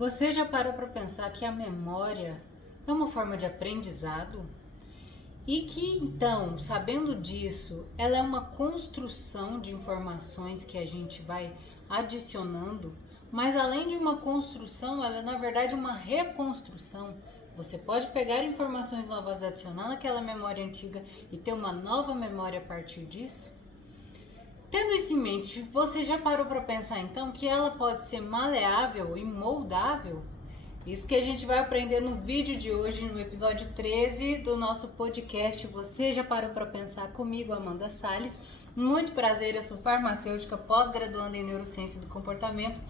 Você já parou para pensar que a memória é uma forma de aprendizado? E que então, sabendo disso, ela é uma construção de informações que a gente vai adicionando, mas além de uma construção, ela é na verdade uma reconstrução. Você pode pegar informações novas, adicionar naquela memória antiga e ter uma nova memória a partir disso? Tendo isso em mente, você já parou para pensar então que ela pode ser maleável e moldável? Isso que a gente vai aprender no vídeo de hoje, no episódio 13 do nosso podcast. Você já parou para pensar comigo, Amanda Salles? Muito prazer, eu sou farmacêutica, pós-graduanda em neurociência do comportamento.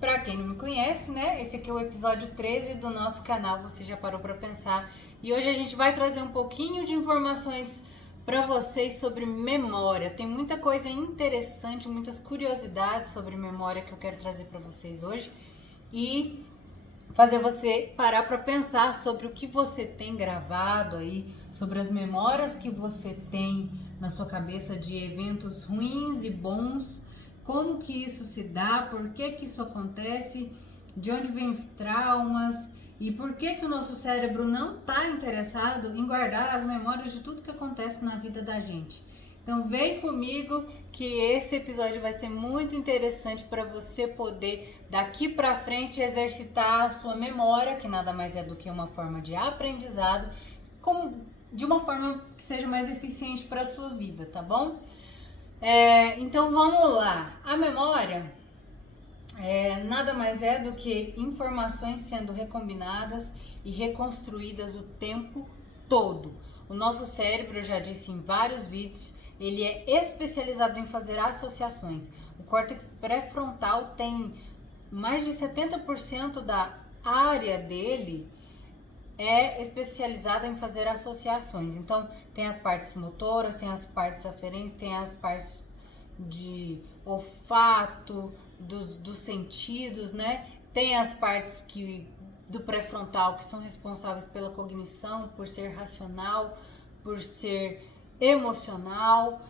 Para quem não me conhece, né? Esse aqui é o episódio 13 do nosso canal, Você Já Parou para Pensar? E hoje a gente vai trazer um pouquinho de informações para vocês sobre memória. Tem muita coisa interessante, muitas curiosidades sobre memória que eu quero trazer para vocês hoje e fazer você parar para pensar sobre o que você tem gravado aí, sobre as memórias que você tem na sua cabeça de eventos ruins e bons, como que isso se dá, por que que isso acontece, de onde vêm os traumas e por que que o nosso cérebro não está interessado em guardar as memórias de tudo que acontece na vida da gente. Então vem comigo que esse episódio vai ser muito interessante para você poder daqui para frente exercitar a sua memória, que nada mais é do que uma forma de aprendizado, de uma forma que seja mais eficiente para a sua vida, tá bom? Então vamos lá. A memória nada mais é do que informações sendo recombinadas e reconstruídas o tempo todo. O nosso cérebro, eu já disse em vários vídeos, ele é especializado em fazer associações. O córtex pré-frontal tem mais de 70% da área dele é especializada em fazer associações. Então, tem as partes motoras, tem as partes aferentes, tem as partes de olfato, dos sentidos, né? Tem as partes do pré-frontal que são responsáveis pela cognição, por ser racional, por ser emocional,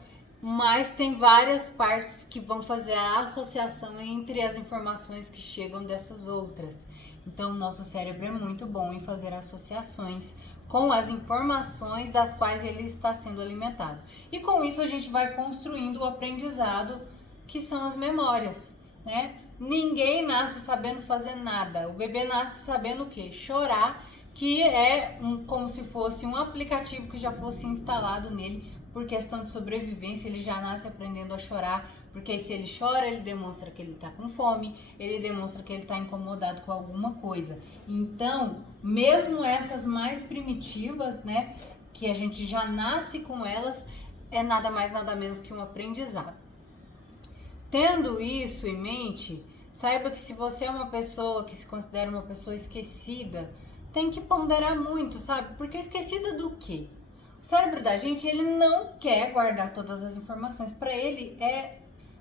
mas tem várias partes que vão fazer a associação entre as informações que chegam dessas outras. Então, o nosso cérebro é muito bom em fazer associações com as informações das quais ele está sendo alimentado. E com isso a gente vai construindo o aprendizado, que são as memórias, né? Ninguém nasce sabendo fazer nada. O bebê nasce sabendo o quê? Chorar, que é como se fosse um aplicativo que já fosse instalado nele por questão de sobrevivência. Ele já nasce aprendendo a chorar, porque se ele chora, ele demonstra que ele está com fome, ele demonstra que ele está incomodado com alguma coisa. Então, mesmo essas mais primitivas, né, que a gente já nasce com elas, é nada mais, nada menos que um aprendizado. Tendo isso em mente, saiba que se você é uma pessoa que se considera uma pessoa esquecida, tem que ponderar muito, sabe? Porque esquecida do quê? O cérebro da gente, ele não quer guardar todas as informações. Para ele é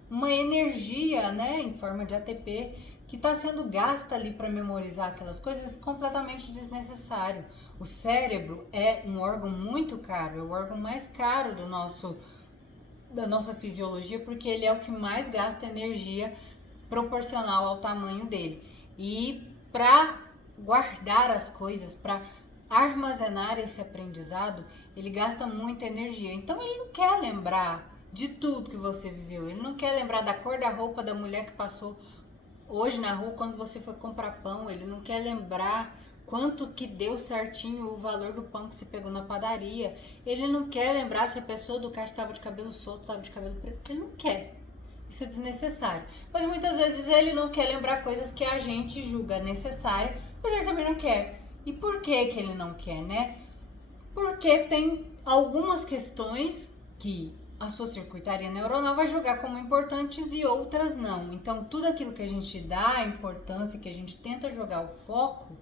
uma energia, né, em forma de ATP, que está sendo gasta ali para memorizar aquelas coisas, completamente desnecessário. O cérebro é um órgão muito caro, é o órgão mais caro da nossa fisiologia, porque ele é o que mais gasta energia proporcional ao tamanho dele. E para guardar as coisas, para armazenar esse aprendizado, ele gasta muita energia. Então ele não quer lembrar de tudo que você viveu. Ele não quer lembrar da cor da roupa da mulher que passou hoje na rua quando você foi comprar pão. Ele não quer lembrar quanto que deu certinho o valor do pão que você pegou na padaria. Ele não quer lembrar se a pessoa do caixa estava de cabelo solto, estava de cabelo preto. Ele não quer. Isso é desnecessário. Mas muitas vezes ele não quer lembrar coisas que a gente julga necessárias, mas ele também não quer. E por que que ele não quer, né? Porque tem algumas questões que a sua circuitaria neuronal vai julgar como importantes e outras não. Então, tudo aquilo que a gente dá a importância, que a gente tenta jogar o foco,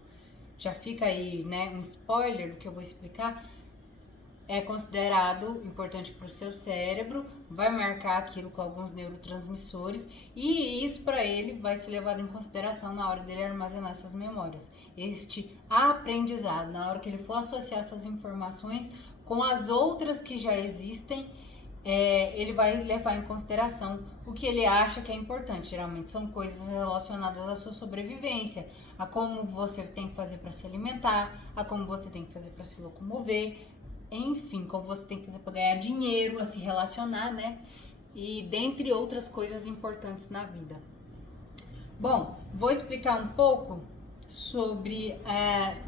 já fica aí, né, um spoiler do que eu vou explicar, é considerado importante para o seu cérebro, vai marcar aquilo com alguns neurotransmissores e isso para ele vai ser levado em consideração na hora dele armazenar essas memórias. Este aprendizado, na hora que ele for associar essas informações com as outras que já existem, ele vai levar em consideração o que ele acha que é importante. Geralmente são coisas relacionadas à sua sobrevivência, a como você tem que fazer para se alimentar, a como você tem que fazer para se locomover, enfim, como você tem que fazer para ganhar dinheiro, a se relacionar, né? E dentre outras coisas importantes na vida. Bom, vou explicar um pouco sobre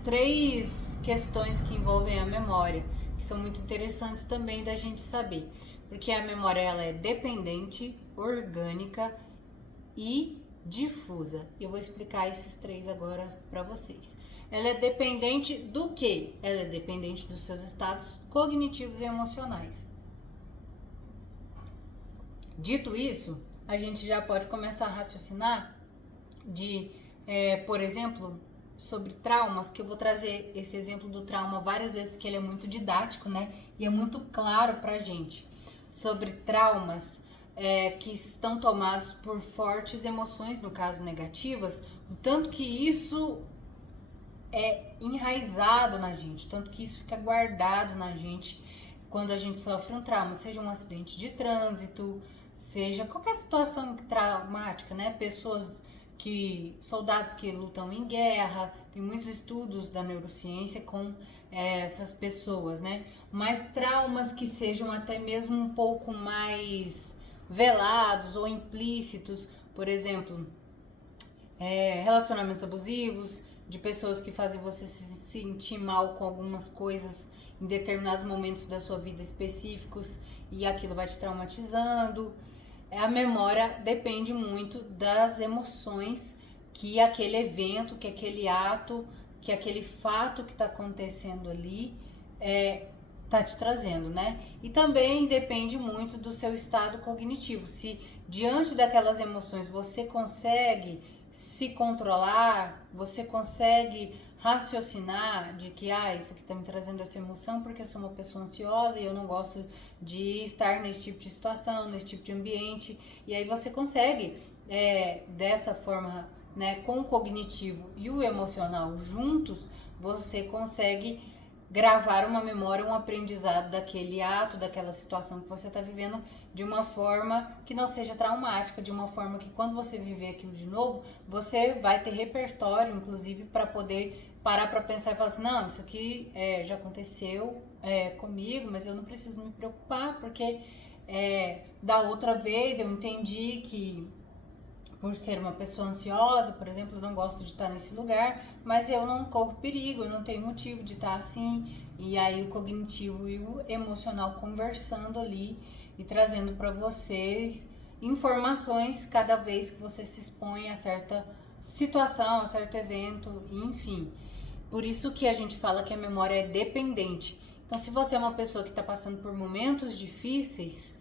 3 questões que envolvem a memória, que são muito interessantes também da gente saber, porque a memória ela é dependente, orgânica e difusa. Eu vou explicar esses 3 agora para vocês. Ela é dependente do quê? Ela é dependente dos seus estados cognitivos e emocionais. Dito isso, a gente já pode começar a raciocinar por exemplo, sobre traumas, que eu vou trazer esse exemplo do trauma várias vezes, que ele é muito didático, né? E é muito claro pra gente. Sobre traumas que estão tomados por fortes emoções, no caso negativas, o tanto que isso é enraizado na gente, tanto que isso fica guardado na gente quando a gente sofre um trauma, seja um acidente de trânsito, seja qualquer situação traumática, né? Soldados que lutam em guerra, tem muitos estudos da neurociência com essas pessoas, né? Mas traumas que sejam até mesmo um pouco mais velados ou implícitos, por exemplo, relacionamentos abusivos, de pessoas que fazem você se sentir mal com algumas coisas em determinados momentos da sua vida específicos e aquilo vai te traumatizando. A memória depende muito das emoções que aquele evento, que aquele ato, que aquele fato que está acontecendo ali tá te trazendo, né? E também depende muito do seu estado cognitivo. Se diante daquelas emoções você consegue se controlar, você consegue raciocinar de que isso aqui tá me trazendo essa emoção porque eu sou uma pessoa ansiosa e eu não gosto de estar nesse tipo de situação, nesse tipo de ambiente, e aí você consegue dessa forma, né, com o cognitivo e o emocional juntos, você consegue gravar uma memória, um aprendizado daquele ato, daquela situação que você está vivendo de uma forma que não seja traumática, de uma forma que quando você viver aquilo de novo, você vai ter repertório, inclusive, para poder parar para pensar e falar assim, não, isso aqui já aconteceu comigo, mas eu não preciso me preocupar, porque da outra vez eu entendi que por ser uma pessoa ansiosa, por exemplo, eu não gosto de estar nesse lugar, mas eu não corro perigo, eu não tenho motivo de estar assim. E aí o cognitivo e o emocional conversando ali e trazendo para vocês informações cada vez que você se expõe a certa situação, a certo evento, enfim. Por isso que a gente fala que a memória é dependente. Então, se você é uma pessoa que está passando por momentos difíceis,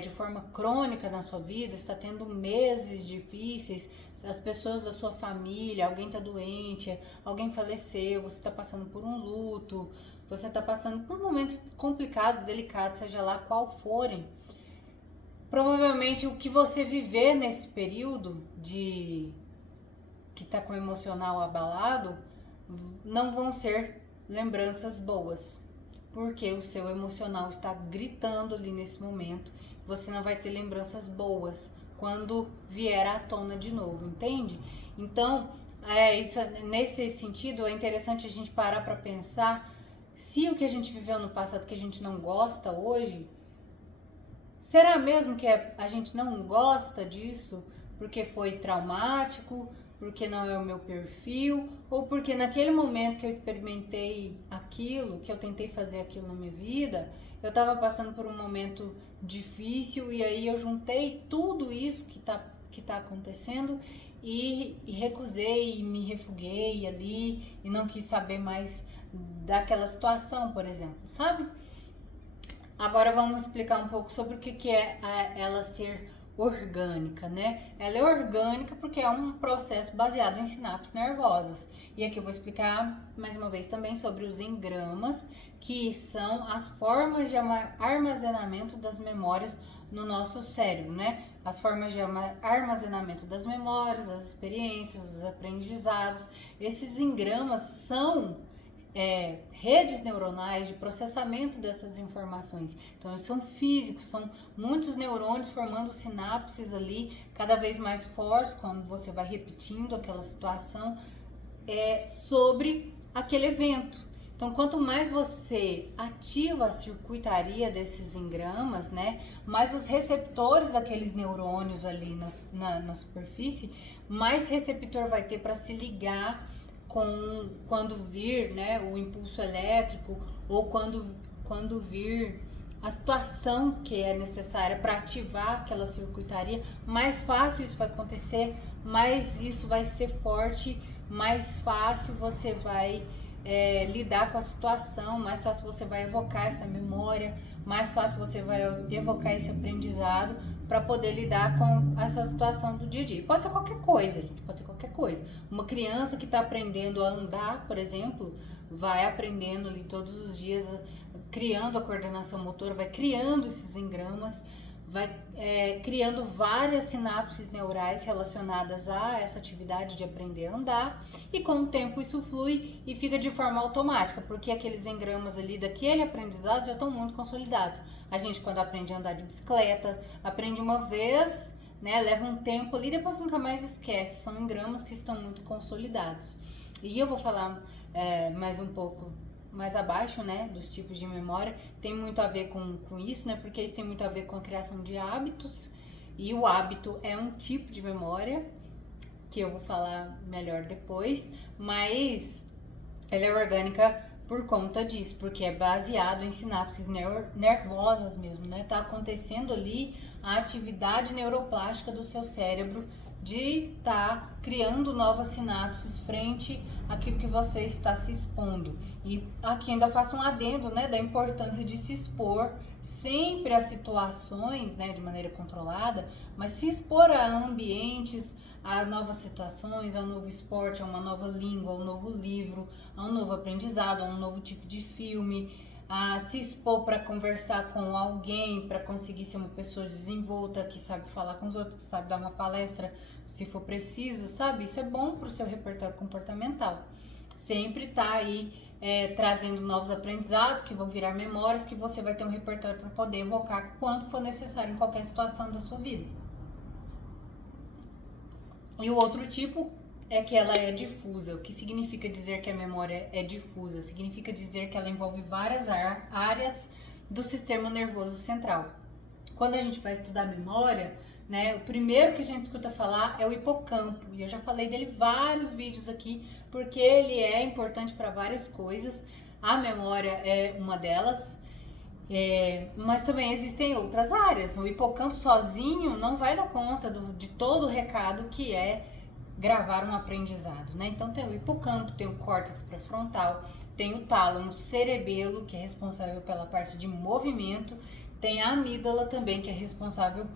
de forma crônica na sua vida, está tendo meses difíceis, as pessoas da sua família, alguém está doente, alguém faleceu, você está passando por um luto, você está passando por momentos complicados, delicados, seja lá qual forem, provavelmente o que você viver nesse período que está com o emocional abalado, não vão ser lembranças boas, porque o seu emocional está gritando ali nesse momento. Você não vai ter lembranças boas quando vier à tona de novo, entende? Então, nesse sentido, é interessante a gente parar para pensar se o que a gente viveu no passado que a gente não gosta hoje, será mesmo que a gente não gosta disso porque foi traumático, porque não é o meu perfil, ou porque naquele momento que eu experimentei aquilo, que eu tentei fazer aquilo na minha vida, eu estava passando por um momento difícil e aí eu juntei tudo isso que tá acontecendo e recusei e me refuguei ali e não quis saber mais daquela situação, por exemplo, sabe? Agora vamos explicar um pouco sobre o que é ela ser orgânica, né? Ela é orgânica porque é um processo baseado em sinapses nervosas. E aqui eu vou explicar mais uma vez também sobre os engramas, que são as formas de armazenamento das memórias no nosso cérebro, né? As formas de armazenamento das memórias, das experiências, dos aprendizados. Esses engramas são redes neuronais de processamento dessas informações. Então, eles são físicos, são muitos neurônios formando sinapses ali, cada vez mais fortes, quando você vai repetindo aquela situação sobre aquele evento. Então, quanto mais você ativa a circuitaria desses engramas, né, mais os receptores daqueles neurônios ali na superfície, mais receptor vai ter para se ligar com quando vir, né, o impulso elétrico ou quando vir a situação que é necessária para ativar aquela circuitaria. Mais fácil isso vai acontecer, mais isso vai ser forte, mais fácil você vai lidar com a situação, mais fácil você vai evocar essa memória, mais fácil você vai evocar esse aprendizado para poder lidar com essa situação do dia a dia. Pode ser qualquer coisa, gente, pode ser qualquer coisa. Uma criança que está aprendendo a andar, por exemplo, vai aprendendo ali todos os dias, criando a coordenação motora, vai criando esses engramas, vai criando várias sinapses neurais relacionadas a essa atividade de aprender a andar, e com o tempo isso flui e fica de forma automática, porque aqueles engramas ali daquele aprendizado já estão muito consolidados. A gente, quando aprende a andar de bicicleta, aprende uma vez, né, leva um tempo ali, depois nunca mais esquece, são engramas que estão muito consolidados. E eu vou falar mais um pouco mais abaixo, né, dos tipos de memória, tem muito a ver com isso, né, porque isso tem muito a ver com a criação de hábitos, e o hábito é um tipo de memória, que eu vou falar melhor depois, mas ela é orgânica por conta disso, porque é baseado em sinapses nervosas mesmo, né, tá acontecendo ali a atividade neuroplástica do seu cérebro de estar criando novas sinapses frente àquilo que você está se expondo. E aqui ainda faço um adendo, né, da importância de se expor sempre a situações, né, de maneira controlada, mas se expor a ambientes, a novas situações, a um novo esporte, a uma nova língua, a um novo livro, a um novo aprendizado, a um novo tipo de filme, a se expor para conversar com alguém, para conseguir ser uma pessoa desenvolta, que sabe falar com os outros, que sabe dar uma palestra se for preciso, sabe? Isso é bom para o seu repertório comportamental. Sempre tá aí trazendo novos aprendizados que vão virar memórias, que você vai ter um repertório para poder evocar quando for necessário em qualquer situação da sua vida. E o outro tipo é que ela é difusa. O que significa dizer que a memória é difusa? Significa dizer que ela envolve várias áreas do sistema nervoso central. Quando a gente vai estudar memória, né, o primeiro que a gente escuta falar é o hipocampo. E eu já falei dele vários vídeos aqui, porque ele é importante para várias coisas. A memória é uma delas. Mas também existem outras áreas. O hipocampo sozinho não vai dar conta de todo o recado que é gravar um aprendizado, né? Então tem o hipocampo, tem o córtex pré-frontal, tem o tálamo cerebelo, que é responsável pela parte de movimento, tem a amígdala também, que é responsável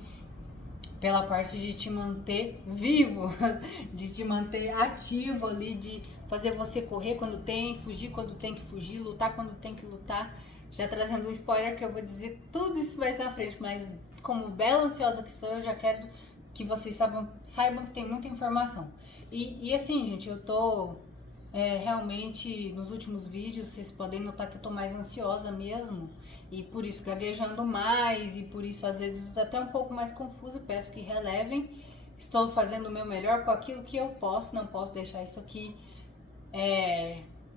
pela parte de te manter vivo, de te manter ativo ali, de fazer você correr quando tem, fugir quando tem que fugir, lutar quando tem que lutar. Já trazendo um spoiler que eu vou dizer tudo isso mais na frente, mas como bela ansiosa que sou, eu já quero que vocês saibam que tem muita informação. E assim, gente, eu tô realmente, nos últimos vídeos, vocês podem notar que eu tô mais ansiosa mesmo, e por isso gaguejando mais, e por isso às vezes até um pouco mais confusa, peço que relevem. Estou fazendo o meu melhor com aquilo que eu posso, não posso deixar isso aqui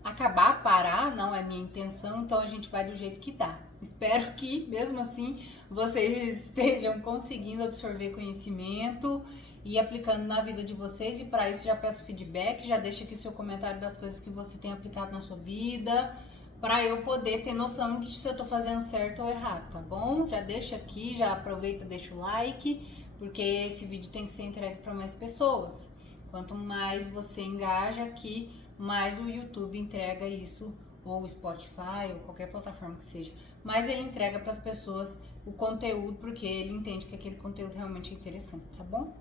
acabar, parar, não é minha intenção, então a gente vai do jeito que dá. Espero que, mesmo assim, vocês estejam conseguindo absorver conhecimento e aplicando na vida de vocês, e para isso já peço feedback, já deixa aqui o seu comentário das coisas que você tem aplicado na sua vida, para eu poder ter noção de se eu tô fazendo certo ou errado, tá bom? Já deixa aqui, já aproveita, deixa o like, porque esse vídeo tem que ser entregue para mais pessoas. Quanto mais você engaja aqui, mais o YouTube entrega isso, ou o Spotify, ou qualquer plataforma que seja, mais ele entrega para as pessoas o conteúdo, porque ele entende que aquele conteúdo realmente é interessante, tá bom?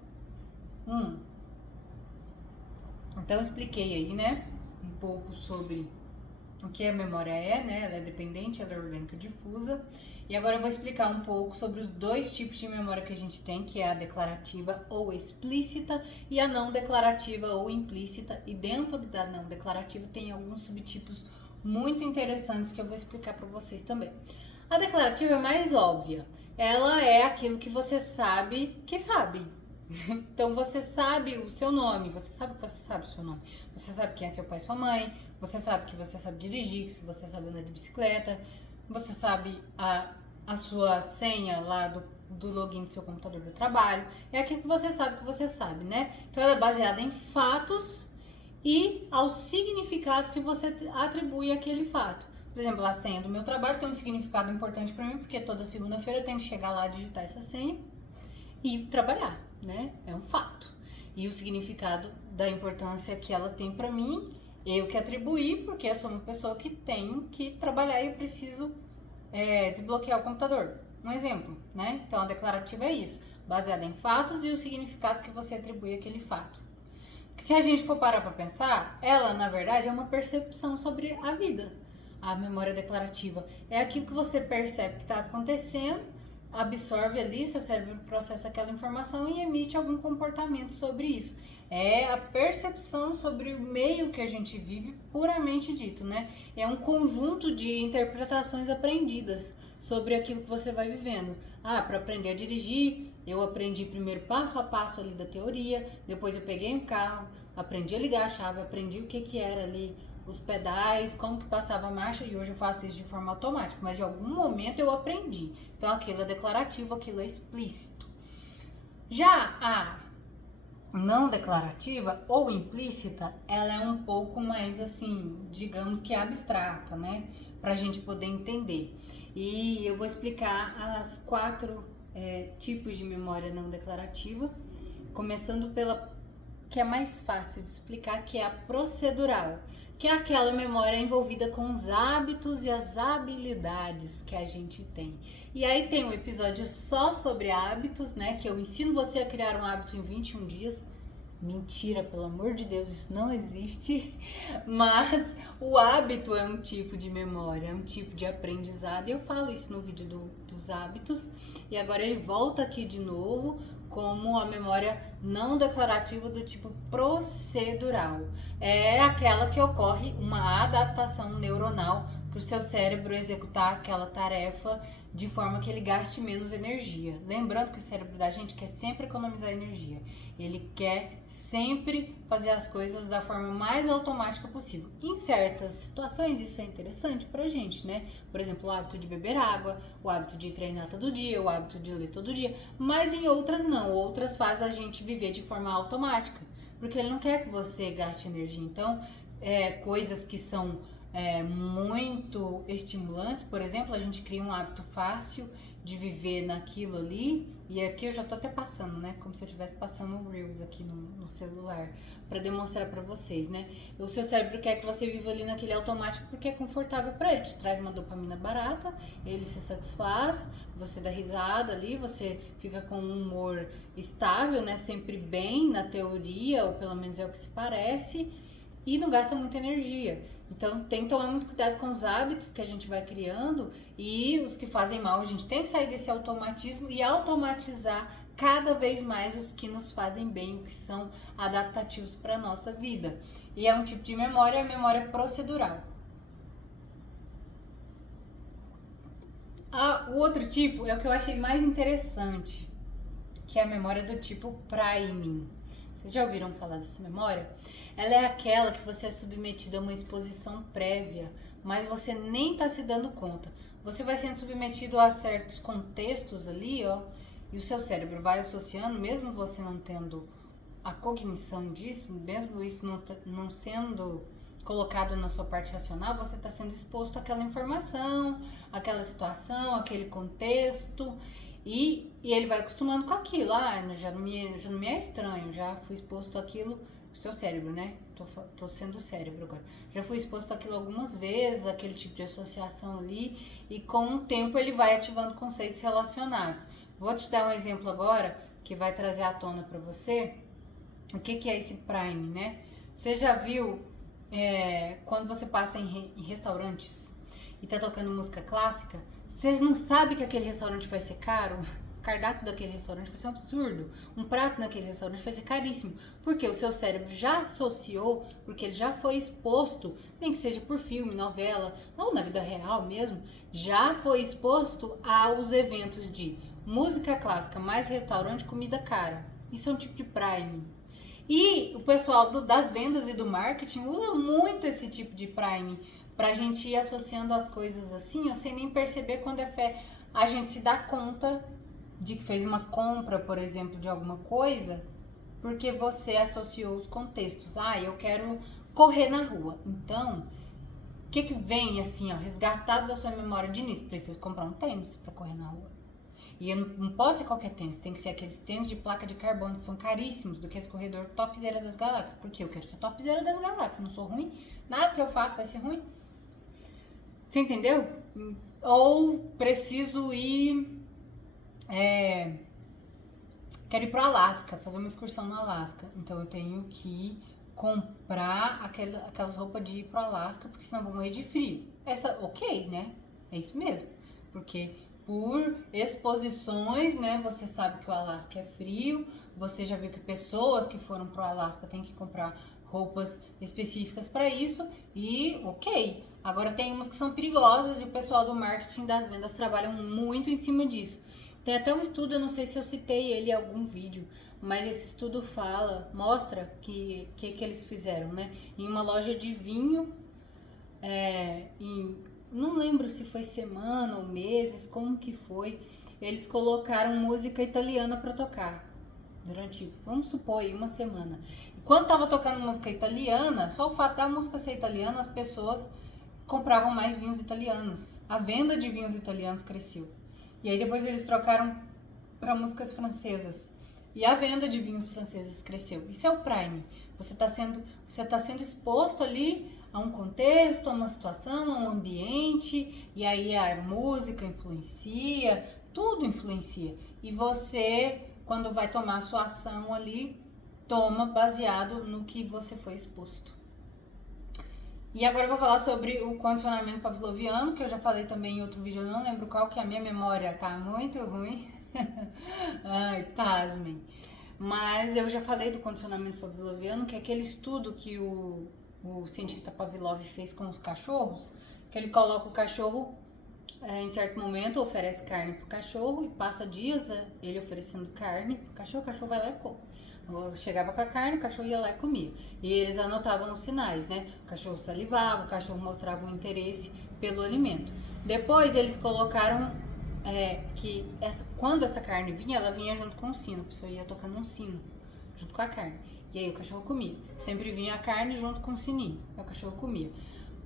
Então eu expliquei aí, né, um pouco sobre o que a memória né, ela é dependente, ela é orgânica difusa, e agora eu vou explicar um pouco sobre os dois tipos de memória que a gente tem, que é a declarativa ou explícita e a não declarativa ou implícita, e dentro da não declarativa tem alguns subtipos muito interessantes que eu vou explicar para vocês também. A declarativa é mais óbvia. Ela é aquilo que você sabe que sabe. Então você sabe o seu nome, você sabe que você sabe o seu nome. Você sabe quem é seu pai e sua mãe, você sabe que você sabe dirigir, que você sabe andar de bicicleta, você sabe a sua senha lá do login do seu computador do trabalho. É aquilo que você sabe, né? Então ela é baseada em fatos e aos significados que você atribui àquele fato. Por exemplo, a senha do meu trabalho tem um significado importante para mim, porque toda segunda-feira eu tenho que chegar lá, digitar essa senha e trabalhar, né? É um fato. E o significado da importância que ela tem para mim, eu que atribuí, porque eu sou uma pessoa que tem que trabalhar e eu preciso desbloquear o computador. Um exemplo, né? Então a declarativa é isso, baseada em fatos e os significados que você atribui àquele fato. Se a gente for parar para pensar, ela na verdade é uma percepção sobre a vida. A memória declarativa é aquilo que você percebe que está acontecendo, absorve ali, seu cérebro processa aquela informação e emite algum comportamento sobre isso. É a percepção sobre o meio que a gente vive, puramente dito, né? É um conjunto de interpretações aprendidas sobre aquilo que você vai vivendo. Para aprender a dirigir, eu aprendi primeiro passo a passo ali da teoria, depois eu peguei um carro, aprendi a ligar a chave, aprendi o que era ali os pedais, como que passava a marcha, e hoje eu faço isso de forma automática, mas de algum momento eu aprendi. Então aquilo é declarativo, aquilo é explícito. Já a não declarativa ou implícita, ela é um pouco mais assim, digamos que abstrata, né? Pra gente poder entender. E eu vou explicar as 4 tipos de memória não declarativa, começando pela que é mais fácil de explicar, que é a procedural, que é aquela memória envolvida com os hábitos e as habilidades que a gente tem. E aí tem um episódio só sobre hábitos, né, que eu ensino você a criar um hábito em 21 dias. Mentira, pelo amor de Deus, isso não existe. Mas o hábito é um tipo de memória, é um tipo de aprendizado. E eu falo isso no vídeo dos hábitos. E agora ele volta aqui de novo como a memória não declarativa do tipo procedural. É aquela que ocorre uma adaptação neuronal para o seu cérebro executar aquela tarefa de forma que ele gaste menos energia. Lembrando que o cérebro da gente quer sempre economizar energia. Ele quer sempre fazer as coisas da forma mais automática possível. Em certas situações isso é interessante pra gente, né? Por exemplo, o hábito de beber água, o hábito de treinar todo dia, o hábito de ler todo dia. Mas em outras não. Outras fazem a gente viver de forma automática. Porque ele não quer que você gaste energia. Então, coisas que são muito estimulantes, por exemplo, a gente cria um hábito fácil de viver naquilo ali, e aqui eu já tô até passando, né, como se eu estivesse passando um Reels aqui no celular, para demonstrar para vocês, né, o seu cérebro quer que você viva ali naquele automático porque é confortável para ele, te traz uma dopamina barata, ele se satisfaz, você dá risada ali, você fica com um humor estável, né, sempre bem na teoria, ou pelo menos é o que se parece, e não gasta muita energia. Então tem que tomar muito cuidado com os hábitos que a gente vai criando e os que fazem mal. A gente tem que sair desse automatismo e automatizar cada vez mais os que nos fazem bem, os que são adaptativos para a nossa vida. E é um tipo de memória, a memória procedural. O outro tipo é o que eu achei mais interessante, que é a memória do tipo priming. Vocês já ouviram falar dessa memória? Ela é aquela que você é submetido a uma exposição prévia, mas você nem está se dando conta. Você vai sendo submetido a certos contextos ali, ó, e o seu cérebro vai associando, mesmo você não tendo a cognição disso, mesmo isso não sendo colocado na sua parte racional, você está sendo exposto àquela informação, àquela situação, àquele contexto, e ele vai acostumando com aquilo. Já não me é estranho, já fui exposto àquilo. O seu cérebro, né? Tô sendo o cérebro agora. Já fui exposto àquilo algumas vezes, aquele tipo de associação ali, e com o tempo ele vai ativando conceitos relacionados. Vou te dar um exemplo agora que vai trazer à tona para você o que é esse prime, né? Você já viu quando você passa em restaurantes e tá tocando música clássica, vocês não sabem que aquele restaurante vai ser caro? cardápio daquele restaurante vai ser um absurdo. Um prato naquele restaurante vai ser caríssimo. Porque o seu cérebro já associou, porque ele já foi exposto, nem que seja por filme, novela, ou na vida real mesmo, já foi exposto aos eventos de música clássica mais restaurante, comida cara. Isso é um tipo de prime. E o pessoal das vendas e do marketing usa muito esse tipo de prime pra gente ir associando as coisas assim, eu sem nem perceber quando é fé. A gente se dá conta de que fez uma compra, por exemplo, de alguma coisa, porque você associou os contextos. Ah, eu quero correr na rua. Então, o que vem assim, ó, resgatado da sua memória de início? Preciso comprar um tênis para correr na rua. E não pode ser qualquer tênis, tem que ser aqueles tênis de placa de carbono que são caríssimos, do que esse corredor topzera das galáxias. Porque eu quero ser topzera das galáxias, não sou ruim, nada que eu faço vai ser ruim. Você entendeu? Ou preciso ir... quero ir pro Alasca, fazer uma excursão no Alasca. Então eu tenho que comprar aquelas roupas de ir pro Alasca, porque senão eu vou morrer de frio. Ok, né? É isso mesmo. Porque por exposições, né? Você sabe que o Alasca é frio. Você já viu que pessoas que foram pro Alasca têm que comprar roupas específicas para isso. E ok. Agora tem umas que são perigosas e o pessoal do marketing das vendas trabalham muito em cima disso. Tem até um estudo, eu não sei se eu citei ele em algum vídeo, mas esse estudo mostra que eles fizeram, né? Em uma loja de vinho, não lembro se foi semana ou meses, como que foi, eles colocaram música italiana para tocar durante, vamos supor, uma semana. E quando tava tocando música italiana, só o fato da música ser italiana, as pessoas compravam mais vinhos italianos. A venda de vinhos italianos cresceu. E aí depois eles trocaram para músicas francesas. E a venda de vinhos franceses cresceu. Isso é o prime. Você tá sendo exposto ali a um contexto, a uma situação, a um ambiente. E aí a música influencia, tudo influencia. E você, quando vai tomar a sua ação ali, toma baseado no que você foi exposto. E agora eu vou falar sobre o condicionamento pavloviano, que eu já falei também em outro vídeo, eu não lembro qual, que a minha memória tá muito ruim. Ai, pasmem. Mas eu já falei do condicionamento pavloviano, que é aquele estudo que o cientista Pavlov fez com os cachorros, que ele coloca o cachorro, em certo momento, oferece carne pro cachorro e passa dias ele oferecendo carne pro cachorro, o cachorro vai lá e come. Eu chegava com a carne, o cachorro ia lá e comia. E eles anotavam os sinais, né? O cachorro salivava, o cachorro mostrava um interesse pelo alimento. Depois eles colocaram que quando essa carne vinha, ela vinha junto com o sino. A pessoa ia tocando um sino junto com a carne. E aí o cachorro comia. Sempre vinha a carne junto com o sininho. Aí o cachorro comia.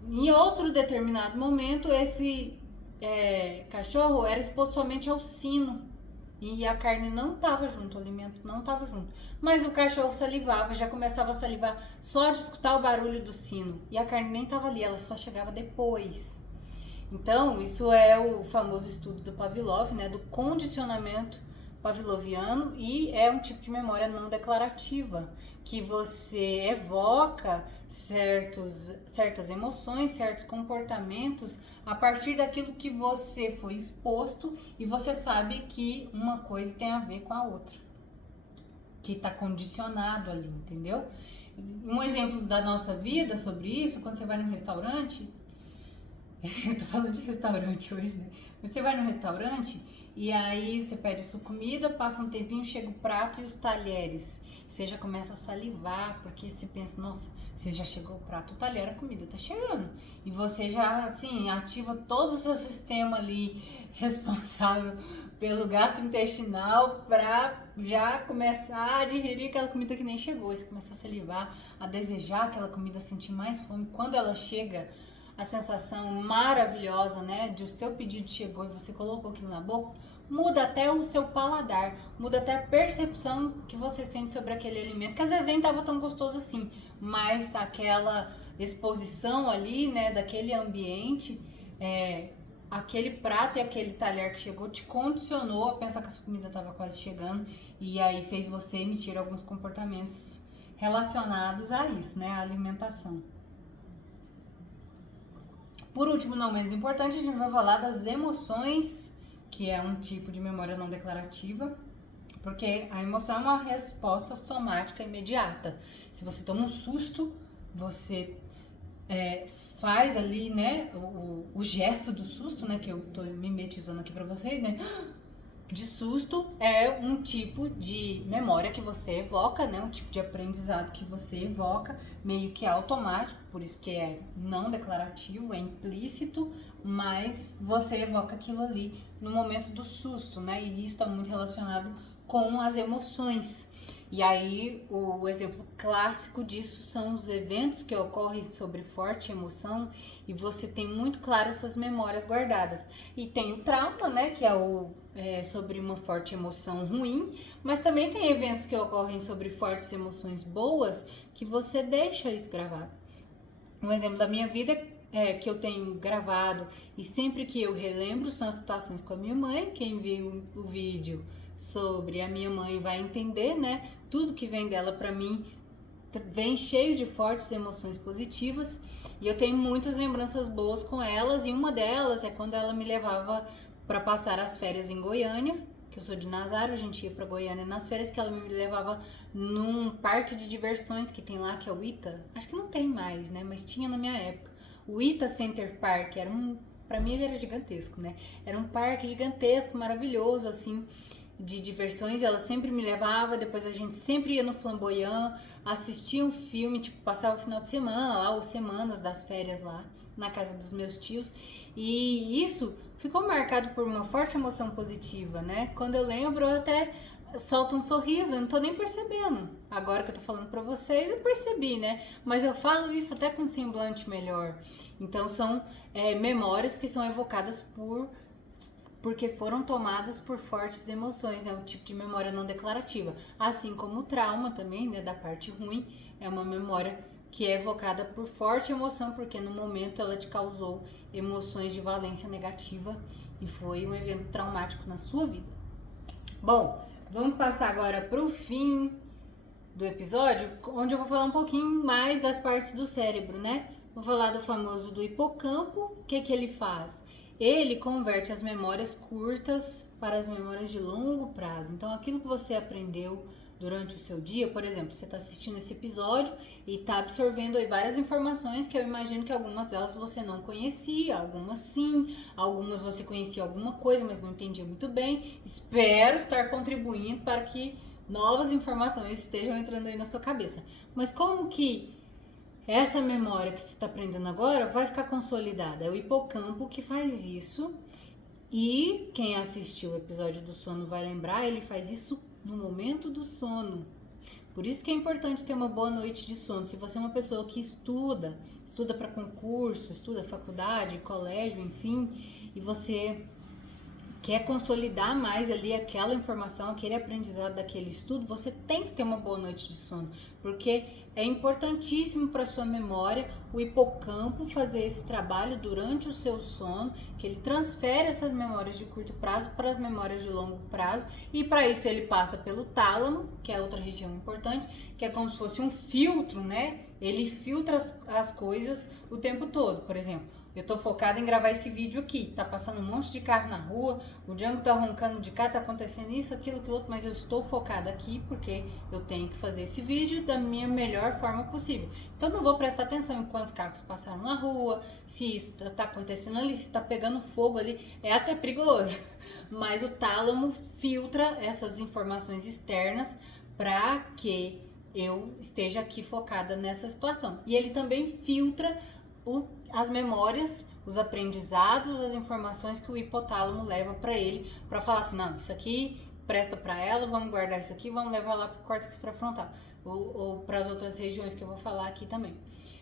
Em outro determinado momento, esse cachorro era exposto somente ao sino. E a carne não estava junto, o alimento não estava junto. Mas o cachorro salivava, já começava a salivar só de escutar o barulho do sino. E a carne nem estava ali, ela só chegava depois. Então, isso é o famoso estudo do Pavlov, né, do condicionamento pavloviano, e é um tipo de memória não declarativa, que você evoca certas emoções, certos comportamentos a partir daquilo que você foi exposto e você sabe que uma coisa tem a ver com a outra, que está condicionado ali, entendeu? Um exemplo da nossa vida sobre isso, quando você vai num restaurante, eu tô falando de restaurante hoje, né? Você vai num restaurante e aí você pede sua comida, passa um tempinho, chega o prato e os talheres. Você já começa a salivar, porque você pensa, nossa, você já chegou o prato, o talher, a comida tá chegando. E você já, assim, ativa todo o seu sistema ali responsável pelo gastrointestinal pra já começar a digerir aquela comida que nem chegou. Você começa a salivar, a desejar aquela comida, a sentir mais fome. Quando ela chega, a sensação maravilhosa, né, de o seu pedido chegou e você colocou aquilo na boca, muda até o seu paladar, muda até a percepção que você sente sobre aquele alimento, que às vezes nem estava tão gostoso assim, mas aquela exposição ali, né, daquele ambiente, aquele prato e aquele talher que chegou te condicionou a pensar que a sua comida estava quase chegando e aí fez você emitir alguns comportamentos relacionados a isso, né, a alimentação. Por último, não menos importante, a gente vai falar das emoções que é um tipo de memória não declarativa, porque a emoção é uma resposta somática imediata. Se você toma um susto, você faz ali, né, o gesto do susto, né, que eu tô mimetizando aqui pra vocês, né, de susto é um tipo de memória que você evoca, né, um tipo de aprendizado que você evoca, meio que automático, por isso que é não declarativo, é implícito, mas você evoca aquilo ali no momento do susto, né, e isso está muito relacionado com as emoções. E aí, o exemplo clássico disso são os eventos que ocorrem sobre forte emoção e você tem muito claro essas memórias guardadas. E tem o trauma, né, que é sobre uma forte emoção ruim, mas também tem eventos que ocorrem sobre fortes emoções boas que você deixa isso gravado. Um exemplo da minha vida que eu tenho gravado e sempre que eu relembro são as situações com a minha mãe. Quem viu o vídeo sobre a minha mãe vai entender, né? Tudo que vem dela pra mim vem cheio de fortes emoções positivas e eu tenho muitas lembranças boas com elas, e uma delas é quando ela me levava para passar as férias em Goiânia, que eu sou de Nazário, a gente ia para Goiânia nas férias, que ela me levava num parque de diversões que tem lá, que é o Ita, acho que não tem mais, né, mas tinha na minha época, o Ita Center Park, pra mim ele era gigantesco, né, era um parque gigantesco, maravilhoso, assim, de diversões. Ela sempre me levava, depois a gente sempre ia no Flamboyant, assistia um filme, tipo, passava o final de semana lá, ou semanas das férias lá, na casa dos meus tios, e isso ficou marcado por uma forte emoção positiva, né? Quando eu lembro, eu até solto um sorriso, eu não tô nem percebendo. Agora que eu tô falando pra vocês, eu percebi, né? Mas eu falo isso até com um semblante melhor. Então são memórias que são evocadas porque foram tomadas por fortes emoções, né? Um tipo de memória não declarativa. Assim como o trauma também, né? Da parte ruim, é uma memória que é evocada por forte emoção, porque no momento ela te causou emoções de valência negativa e foi um evento traumático na sua vida. Bom, vamos passar agora para o fim do episódio, onde eu vou falar um pouquinho mais das partes do cérebro, né? Vou falar do famoso do hipocampo. O que ele faz? Ele converte as memórias curtas para as memórias de longo prazo. Então, aquilo que você aprendeu durante o seu dia, por exemplo, você está assistindo esse episódio e está absorvendo aí várias informações que eu imagino que algumas delas você não conhecia, algumas sim, algumas você conhecia alguma coisa, mas não entendia muito bem. Espero estar contribuindo para que novas informações estejam entrando aí na sua cabeça. Mas como que essa memória que você está aprendendo agora vai ficar consolidada? É o hipocampo que faz isso. E quem assistiu o episódio do sono vai lembrar, ele faz isso no momento do sono. Por isso que é importante ter uma boa noite de sono. Se você é uma pessoa que estuda para concurso, estuda faculdade, colégio, enfim, e você quer consolidar mais ali aquela informação, aquele aprendizado daquele estudo, você tem que ter uma boa noite de sono, porque é importantíssimo para sua memória o hipocampo fazer esse trabalho durante o seu sono, que ele transfere essas memórias de curto prazo para as memórias de longo prazo, e para isso ele passa pelo tálamo, que é outra região importante, que é como se fosse um filtro, né? Ele filtra as coisas o tempo todo. Por exemplo, eu tô focada em gravar esse vídeo aqui, tá passando um monte de carro na rua, o Django tá roncando de cá, tá acontecendo isso, aquilo, outro, mas eu estou focada aqui porque eu tenho que fazer esse vídeo da minha melhor forma possível. Então não vou prestar atenção em quantos carros passaram na rua, se isso tá acontecendo ali, se tá pegando fogo ali, é até perigoso. Mas o tálamo filtra essas informações externas para que eu esteja aqui focada nessa situação. E ele também filtra as memórias, os aprendizados, as informações que o hipotálamo leva para ele, para falar assim, não, isso aqui presta para ela, vamos guardar isso aqui, vamos levar lá para o córtex pré-frontal, ou para as outras regiões que eu vou falar aqui também.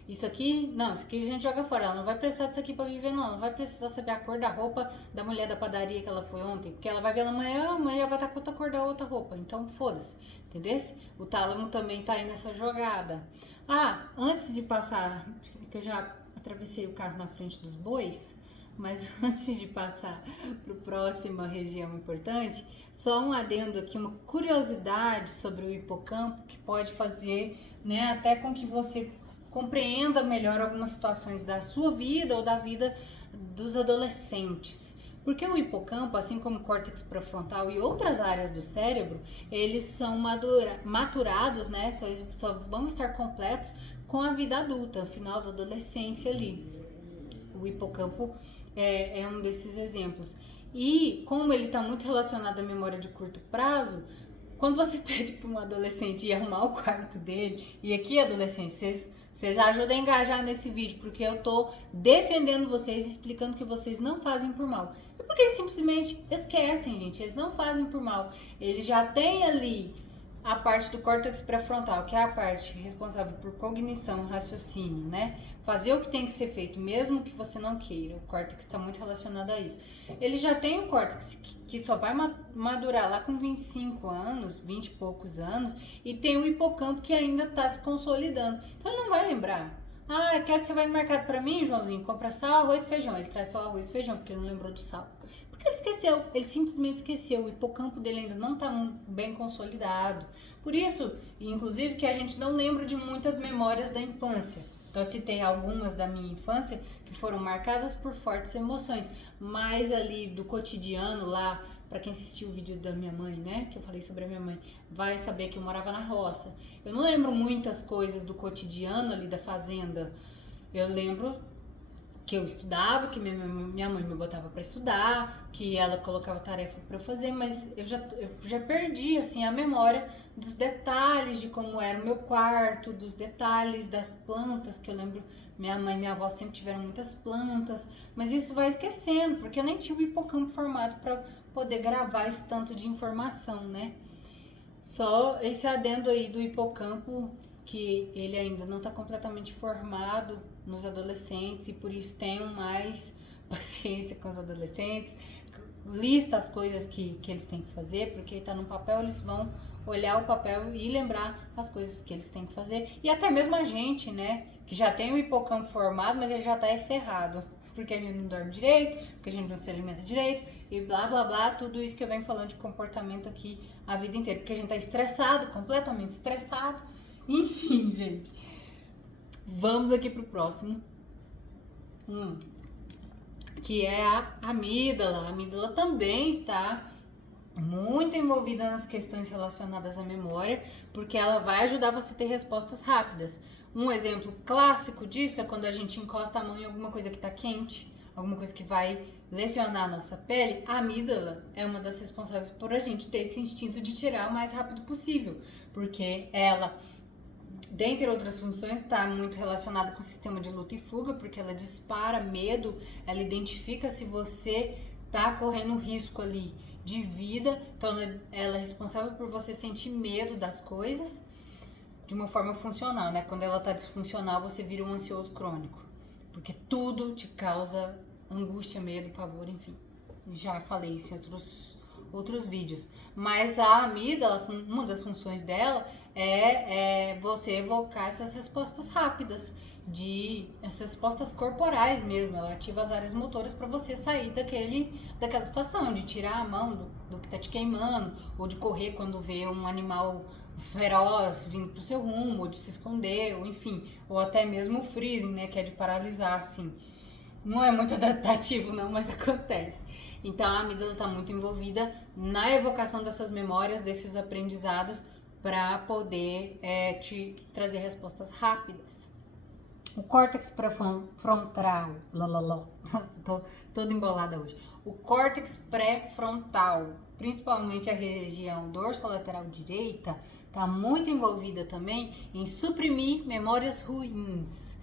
Isso aqui, não, isso aqui a gente joga fora, ela não vai precisar disso aqui para viver não, não vai precisar saber a cor da roupa da mulher da padaria que ela foi ontem, porque ela vai ver ela amanhã vai estar com outra cor da outra roupa, então foda-se, entendeu? O tálamo também tá aí nessa jogada. Ah, antes de passar, que eu já atravessei o carro na frente dos bois, mas antes de passar para a próxima região importante, só um adendo aqui, uma curiosidade sobre o hipocampo que pode fazer, né, até com que você compreenda melhor algumas situações da sua vida ou da vida dos adolescentes. Porque o hipocampo, assim como o córtex pré-frontal e outras áreas do cérebro, eles são maturados, né? Só vão estar completos com a vida adulta, final da adolescência ali. O hipocampo é um desses exemplos. E como ele está muito relacionado à memória de curto prazo, quando você pede para um adolescente ir arrumar o quarto dele, e aqui, adolescentes, vocês ajudam a engajar nesse vídeo, porque eu tô defendendo vocês, explicando que vocês não fazem por mal. É porque eles simplesmente esquecem, gente. Eles não fazem por mal. Eles já têm ali a parte do córtex pré-frontal, que é a parte responsável por cognição, raciocínio, né? Fazer o que tem que ser feito, mesmo que você não queira. O córtex está muito relacionado a isso. Ele já tem o córtex que só vai madurar lá com 25 anos, 20 e poucos anos, e tem o hipocampo que ainda está se consolidando. Então ele não vai lembrar. Ah, quer que você vai no mercado para mim, Joãozinho? Compra sal, arroz e feijão. Ele traz só arroz e feijão, porque ele não lembrou do sal. Porque ele esqueceu, ele simplesmente esqueceu. O hipocampo dele ainda não está bem consolidado. Por isso, inclusive, que a gente não lembra de muitas memórias da infância. Então, eu citei algumas da minha infância que foram marcadas por fortes emoções, mas ali do cotidiano lá, para quem assistiu o vídeo da minha mãe, né, que eu falei sobre a minha mãe, vai saber que eu morava na roça. Eu não lembro muitas coisas do cotidiano ali da fazenda. Eu lembro que eu estudava, que minha mãe me botava para estudar, que ela colocava tarefa para eu fazer, mas eu já perdi assim a memória dos detalhes de como era o meu quarto, dos detalhes das plantas, que eu lembro, minha mãe e minha avó sempre tiveram muitas plantas, mas isso vai esquecendo, porque eu nem tive o hipocampo formado para poder gravar esse tanto de informação, né? Só esse adendo aí do hipocampo, que ele ainda não está completamente formado nos adolescentes e por isso tenham mais paciência com os adolescentes, lista as coisas que eles têm que fazer, porque está no papel, eles vão olhar o papel e lembrar as coisas que eles têm que fazer. E até mesmo a gente, né, que já tem o hipocampo formado, mas ele já está ferrado, porque a gente não dorme direito, porque a gente não se alimenta direito, e blá blá blá, tudo isso que eu venho falando de comportamento aqui a vida inteira, porque a gente tá estressado, completamente estressado. Enfim, gente, vamos aqui pro próximo, que é a amígdala. A amígdala também está muito envolvida nas questões relacionadas à memória, porque ela vai ajudar você a ter respostas rápidas. Um exemplo clássico disso é quando a gente encosta a mão em alguma coisa que está quente, alguma coisa que vai lesionar a nossa pele. A amígdala é uma das responsáveis por a gente ter esse instinto de tirar o mais rápido possível, porque ela, dentre outras funções, está muito relacionada com o sistema de luta e fuga, porque ela dispara medo, ela identifica se você está correndo risco ali de vida, então ela é responsável por você sentir medo das coisas de uma forma funcional, né? Quando ela está disfuncional, você vira um ansioso crônico, porque tudo te causa angústia, medo, pavor, enfim. Já falei isso em outros vídeos. Mas a amígdala, uma das funções dela é você evocar essas respostas rápidas, essas respostas corporais mesmo. Ela ativa as áreas motoras para você sair daquela situação, de tirar a mão do que tá te queimando, ou de correr quando vê um animal feroz vindo pro seu rumo, ou de se esconder, ou enfim, ou até mesmo o freezing, né, que é de paralisar, assim. Não é muito adaptativo não, mas acontece. Então a amígdala está muito envolvida na evocação dessas memórias, desses aprendizados, para poder te trazer respostas rápidas. O córtex pré-frontal, tô toda embolada hoje. O córtex pré-frontal, principalmente a região dorsolateral direita, está muito envolvida também em suprimir memórias ruins.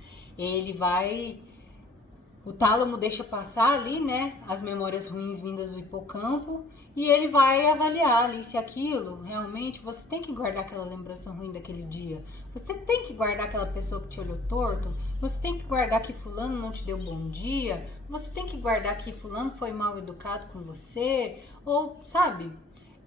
O tálamo deixa passar ali, né, as memórias ruins vindas do hipocampo, e ele vai avaliar ali se aquilo, realmente, você tem que guardar aquela lembrança ruim daquele dia, você tem que guardar aquela pessoa que te olhou torto, você tem que guardar que fulano não te deu bom dia, você tem que guardar que fulano foi mal educado com você, ou, sabe,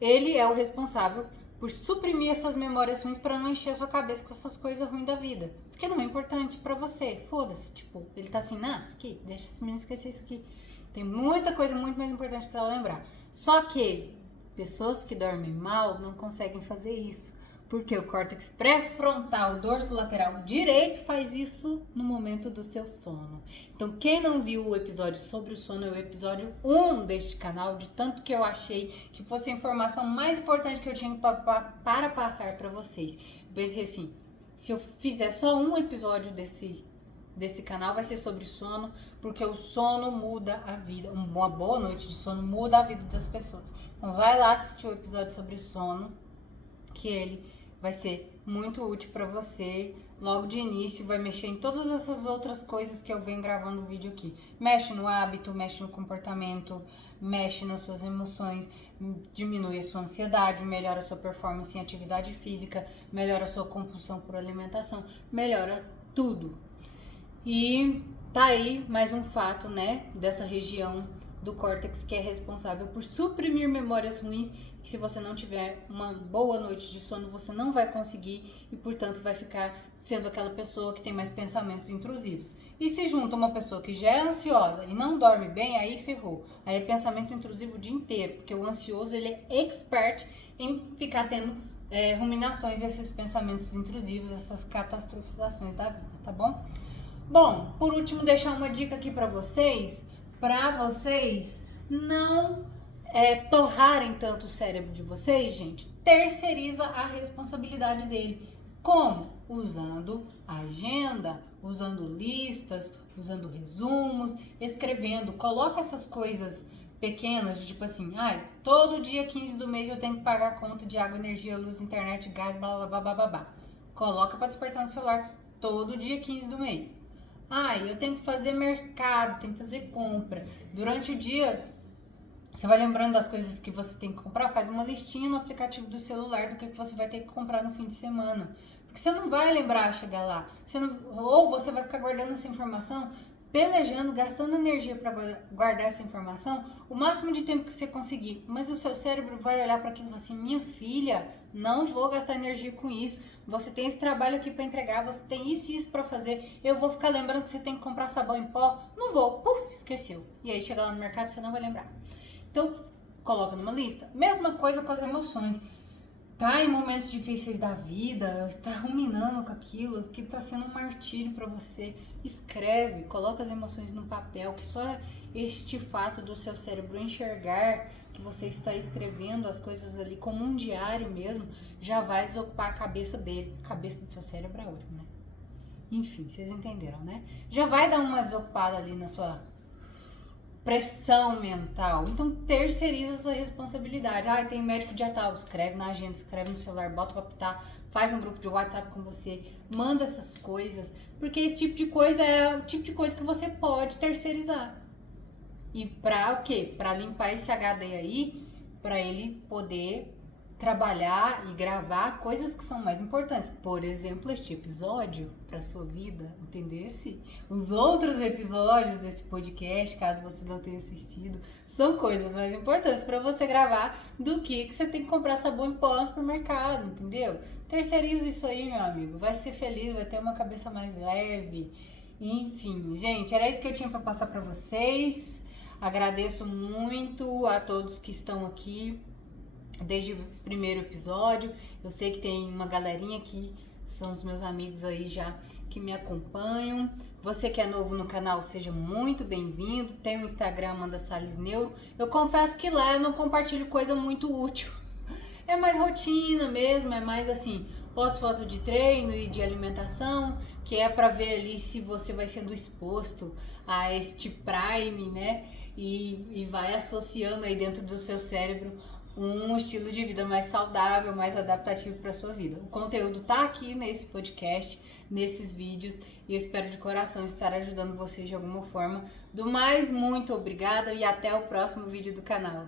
ele é o responsável por suprimir essas memórias ruins para não encher a sua cabeça com essas coisas ruins da vida. Porque não é importante pra você, foda-se, tipo, ele tá assim, isso aqui, deixa esse menino esquecer isso aqui. Tem muita coisa muito mais importante pra ela lembrar. Só que pessoas que dormem mal não conseguem fazer isso, Porque o córtex pré-frontal, dorso lateral direito, faz isso no momento do seu sono. Então, quem não viu o episódio sobre o sono, é o episódio 1 deste canal, de tanto que eu achei que fosse a informação mais importante que eu tinha para passar para vocês. Eu pensei assim, se eu fizer só um episódio desse canal, vai ser sobre sono, porque o sono muda a vida. Uma boa noite de sono muda a vida das pessoas. Então, vai lá assistir o episódio sobre sono, que ele vai ser muito útil para você. Logo de início, vai mexer em todas essas outras coisas que eu venho gravando o vídeo aqui. Mexe no hábito, mexe no comportamento, mexe nas suas emoções, diminui a sua ansiedade, melhora a sua performance em atividade física, melhora a sua compulsão por alimentação, melhora tudo. E tá aí mais um fato, né, dessa região do córtex que é responsável por suprimir memórias ruins, que se você não tiver uma boa noite de sono, você não vai conseguir e, portanto, vai ficar sendo aquela pessoa que tem mais pensamentos intrusivos. E se junta uma pessoa que já é ansiosa e não dorme bem, aí ferrou. Aí é pensamento intrusivo o dia inteiro, porque o ansioso, ele é expert em ficar tendo ruminações, esses pensamentos intrusivos, essas catastrofizações da vida, tá bom? Bom, por último, deixar uma dica aqui para vocês não torrarem tanto o cérebro de vocês, gente. Terceiriza a responsabilidade dele. Como? Usando agenda, usando listas, usando resumos, escrevendo. Coloca essas coisas pequenas, tipo assim, todo dia 15 do mês eu tenho que pagar a conta de água, energia, luz, internet, gás, blá, blá, blá, blá, blá, blá. Coloca para despertar no celular todo dia 15 do mês. Eu tenho que fazer mercado, tenho que fazer compra. Durante o dia, você vai lembrando das coisas que você tem que comprar, faz uma listinha no aplicativo do celular do que você vai ter que comprar no fim de semana. Porque você não vai lembrar a chegar lá. Ou você vai ficar guardando essa informação, pelejando, gastando energia para guardar essa informação o máximo de tempo que você conseguir. Mas o seu cérebro vai olhar para aquilo e falar assim, minha filha, não vou gastar energia com isso. Você tem esse trabalho aqui para entregar, você tem isso e isso para fazer. Eu vou ficar lembrando que você tem que comprar sabão em pó? Não vou. Puf, esqueceu. E aí chega lá no mercado, você não vai lembrar. Então, coloca numa lista. Mesma coisa com as emoções. Tá em momentos difíceis da vida, tá ruminando com aquilo, que tá sendo um martírio para você. Escreve, coloca as emoções no papel, que só este fato do seu cérebro enxergar que você está escrevendo as coisas ali como um diário mesmo, já vai desocupar a cabeça dele. A cabeça do seu cérebro é ótimo, né? Enfim, vocês entenderam, né? Já vai dar uma desocupada ali na sua pressão mental. Então, terceiriza essa responsabilidade. Tem médico dia tal, escreve na agenda, escreve no celular, bota pra apitar, faz um grupo de WhatsApp com você, manda essas coisas, porque esse tipo de coisa é o tipo de coisa que você pode terceirizar. E pra o quê? Pra limpar esse HD aí, pra ele poder trabalhar e gravar coisas que são mais importantes. Por exemplo, este episódio para sua vida, entendesse? Os outros episódios desse podcast, caso você não tenha assistido, são coisas mais importantes para você gravar do que você tem que comprar sabão em pó no supermercado, entendeu? Terceiriza isso aí, meu amigo. Vai ser feliz, vai ter uma cabeça mais leve. Enfim, gente, era isso que eu tinha para passar para vocês. Agradeço muito a todos que estão aqui desde o primeiro episódio. Eu sei que tem uma galerinha que são os meus amigos aí já que me acompanham. Você que é novo no canal, seja muito bem-vindo. Tem o Instagram Amanda Salles Neuro. Eu confesso que lá eu não compartilho coisa muito útil. É mais rotina mesmo, é mais assim, posto foto de treino e de alimentação, que é para ver ali se você vai sendo exposto a este Prime, né? E vai associando aí dentro do seu cérebro um estilo de vida mais saudável, mais adaptativo para sua vida. O conteúdo tá aqui nesse podcast, nesses vídeos, e eu espero de coração estar ajudando vocês de alguma forma. Do mais, muito obrigada e até o próximo vídeo do canal.